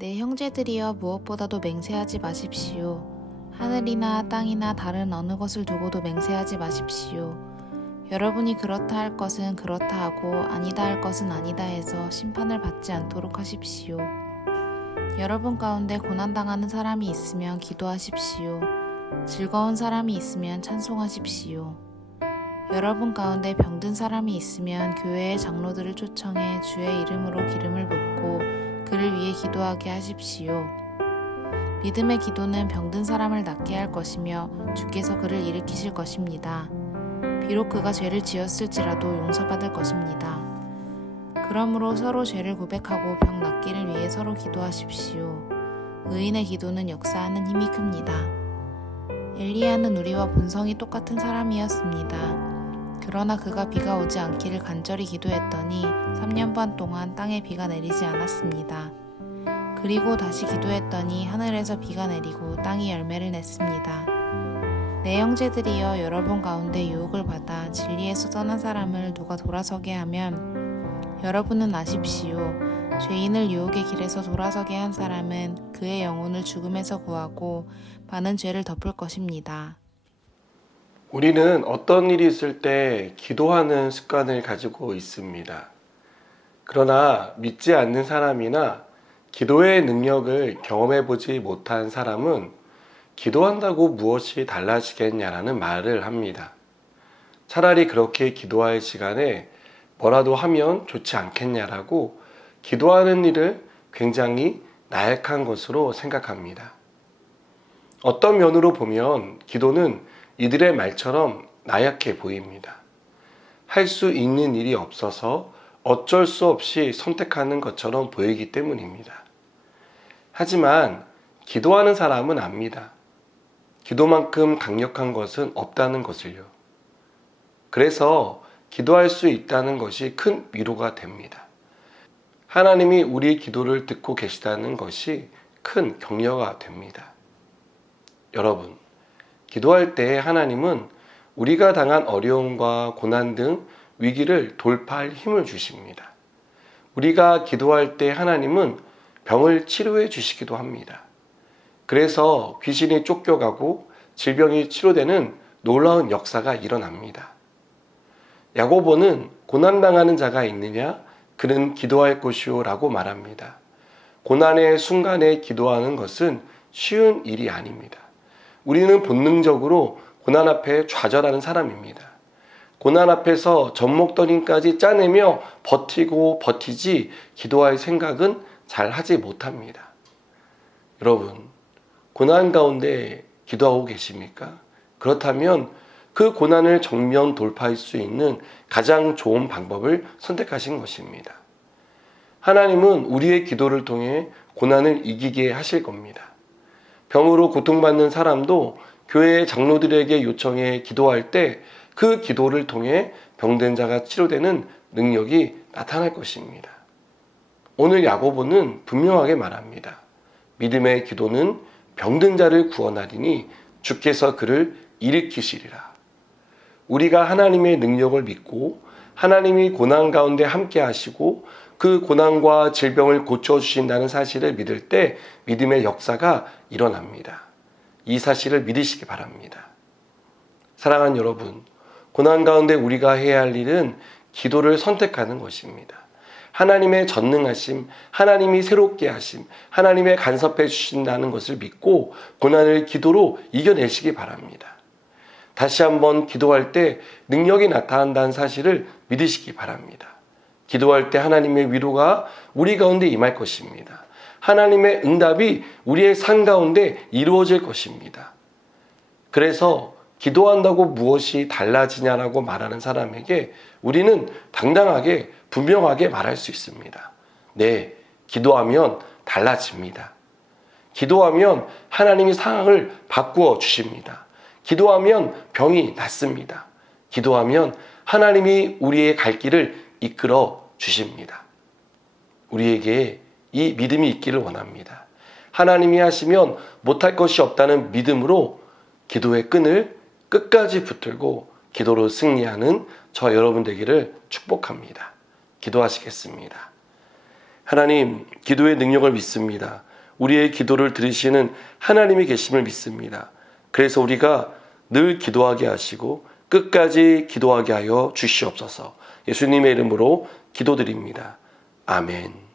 내 형제들이여 무엇보다도 맹세하지 마십시오. 하늘이나 땅이나 다른 어느 것을 두고도 맹세하지 마십시오. 여러분이 그렇다 할 것은 그렇다 하고 아니다 할 것은 아니다 해서 심판을 받지 않도록 하십시오. 여러분 가운데 고난당하는 사람이 있으면 기도하십시오. 즐거운 사람이 있으면 찬송하십시오. 여러분 가운데 병든 사람이 있으면 교회의 장로들을 초청해 주의 이름으로 기름을 붓고 그를 위해 기도하게 하십시오. 믿음의 기도는 병든 사람을 낫게 할 것이며 주께서 그를 일으키실 것입니다. 비록 그가 죄를 지었을지라도 용서받을 것입니다. 그러므로 서로 죄를 고백하고 병 낫기를 위해 서로 기도하십시오. 의인의 기도는 역사하는 힘이 큽니다. 엘리야는 우리와 본성이 똑같은 사람이었습니다. 그러나 그가 비가 오지 않기를 간절히 기도했더니 3년 반 동안 땅에 비가 내리지 않았습니다. 그리고 다시 기도했더니 하늘에서 비가 내리고 땅이 열매를 냈습니다. 내 형제들이여 여러분 가운데 유혹을 받아 진리에서 떠난 사람을 누가 돌아서게 하면 여러분은 아십시오. 죄인을 유혹의 길에서 돌아서게 한 사람은 그의 영혼을 죽음에서 구하고 많은 죄를 덮을 것입니다. 우리는 어떤 일이 있을 때 기도하는 습관을 가지고 있습니다. 그러나 믿지 않는 사람이나 기도의 능력을 경험해 보지 못한 사람은 기도한다고 무엇이 달라지겠냐라는 말을 합니다. 차라리 그렇게 기도할 시간에 뭐라도 하면 좋지 않겠냐라고 기도하는 일을 굉장히 나약한 것으로 생각합니다. 어떤 면으로 보면 기도는 이들의 말처럼 나약해 보입니다. 할 수 있는 일이 없어서 어쩔 수 없이 선택하는 것처럼 보이기 때문입니다. 하지만 기도하는 사람은 압니다. 기도만큼 강력한 것은 없다는 것을요. 그래서 기도할 수 있다는 것이 큰 위로가 됩니다. 하나님이 우리 기도를 듣고 계시다는 것이 큰 격려가 됩니다. 여러분, 기도할 때 하나님은 우리가 당한 어려움과 고난 등 위기를 돌파할 힘을 주십니다. 우리가 기도할 때 하나님은 병을 치료해 주시기도 합니다. 그래서 귀신이 쫓겨가고 질병이 치료되는 놀라운 역사가 일어납니다. 야고보는 고난당하는 자가 있느냐? 그는 기도할 것이요 라고 말합니다. 고난의 순간에 기도하는 것은 쉬운 일이 아닙니다. 우리는 본능적으로 고난 앞에 좌절하는 사람입니다. 고난 앞에서 젖먹더니까지 짜내며 버티고 버티지 기도할 생각은 잘 하지 못합니다. 여러분, 고난 가운데 기도하고 계십니까? 그렇다면 그 고난을 정면 돌파할 수 있는 가장 좋은 방법을 선택하신 것입니다. 하나님은 우리의 기도를 통해 고난을 이기게 하실 겁니다. 병으로 고통받는 사람도 교회의 장로들에게 요청해 기도할 때 그 기도를 통해 병든 자가 치료되는 능력이 나타날 것입니다. 오늘 야고보는 분명하게 말합니다. 믿음의 기도는 병든 자를 구원하리니 주께서 그를 일으키시리라. 우리가 하나님의 능력을 믿고 하나님이 고난 가운데 함께 하시고 그 고난과 질병을 고쳐주신다는 사실을 믿을 때 믿음의 역사가 일어납니다. 이 사실을 믿으시기 바랍니다. 사랑하는 여러분, 고난 가운데 우리가 해야 할 일은 기도를 선택하는 것입니다. 하나님의 전능하심, 하나님이 새롭게 하심, 하나님의 간섭해 주신다는 것을 믿고 고난을 기도로 이겨내시기 바랍니다. 다시 한번 기도할 때 능력이 나타난다는 사실을 믿으시기 바랍니다. 기도할 때 하나님의 위로가 우리 가운데 임할 것입니다. 하나님의 응답이 우리의 삶 가운데 이루어질 것입니다. 그래서 기도한다고 무엇이 달라지냐라고 말하는 사람에게 우리는 당당하게 분명하게 말할 수 있습니다. 네, 기도하면 달라집니다. 기도하면 하나님이 상황을 바꾸어 주십니다. 기도하면 병이 낫습니다. 기도하면 하나님이 우리의 갈 길을 이끌어 주십니다. 우리에게 이 믿음이 있기를 원합니다. 하나님이 하시면 못할 것이 없다는 믿음으로 기도의 끈을 끝까지 붙들고 기도로 승리하는 저 여러분 되기를 축복합니다. 기도하시겠습니다. 하나님, 기도의 능력을 믿습니다. 우리의 기도를 들으시는 하나님이 계심을 믿습니다. 그래서 우리가 늘 기도하게 하시고 끝까지 기도하게 하여 주시옵소서. 예수님의 이름으로 기도드립니다. 아멘.